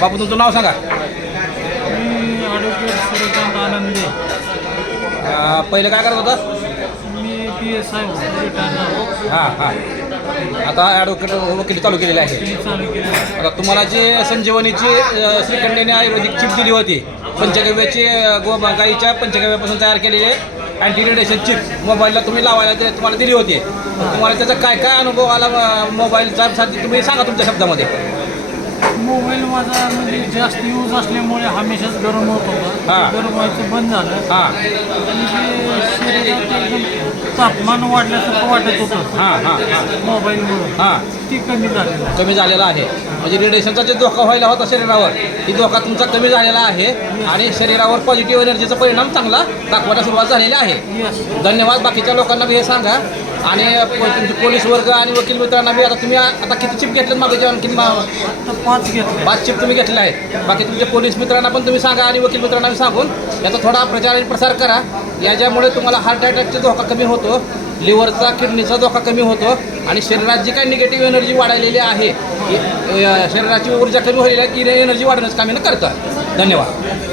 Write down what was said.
बापू तुमचं नाव सांगा. मी ॲडव्होकेट सूर्यकांत आनंदे. पहिलं काय करत होता? मी PSI रिटायर झालो. हां हां. आता ॲडव्होकेट वकील चालू केलेली आहे. मी चालू केलं. आता तुम्हाला जे संजीवनीची श्रीखंडेने आयुर्वेदिक चिप दिली होती, पंचगव्याची गाईच्या पंचगव्यापासून तयार केलेले अँटी रेडिएशन चिप मोबाईलला तुम्ही लावायला तुम्हाला दिली होती. तुम्हाला त्याचा काय काय अनुभव आला मोबाईलचा तुम्ही सांगा तुमच्या शब्दामध्ये. मोबाईल माझा म्हणजे जास्त यूज असल्यामुळे हमेशाच गरम होत होता. हां. गरम व्हायचं बंद झालं. हां आणि जे शरीरात एकदम तापमान वाढल्यासारखं वाटत होतं हां हां हां मोबाईलमुळे, हां. ती कमी झालेलं आहे. कमी झालेला आहे. म्हणजे रेडिएशनचा जे धोका व्हायला होता शरीरावर, ती धोका तुमचा कमी झालेला आहे आणि शरीरावर पॉझिटिव्ह एनर्जीचा परिणाम चांगला दाखवायला सुरुवात झालेली आहे. यस. धन्यवाद. बाकीच्या लोकांना बी हे सांगा. आणि तुमचे पोलीस वर्ग आणि वकील मित्रांना बी आता तुम्ही आता किती चिप घेतलेत मागे आणखी आता 5 घेतले. 5 चिप तुम्ही घेतले आहेत. बाकी तुमच्या पोलीस मित्रांना पण तुम्ही सांगा आणि वकील मित्रांना बी सांगून याचा थोडा प्रचार आणि प्रसार करा. याच्यामुळे तुम्हाला हार्ट अटॅकचा धोका कमी होतो, लिव्हरचा किडनीचा धोका कमी होतो आणि शरीरात जी काही निगेटिव्ह एनर्जी वाढलेली आहे, शरीराची ऊर्जा कमी होईल की एनर्जी वाढवण्याचं कामी करतं. धन्यवाद.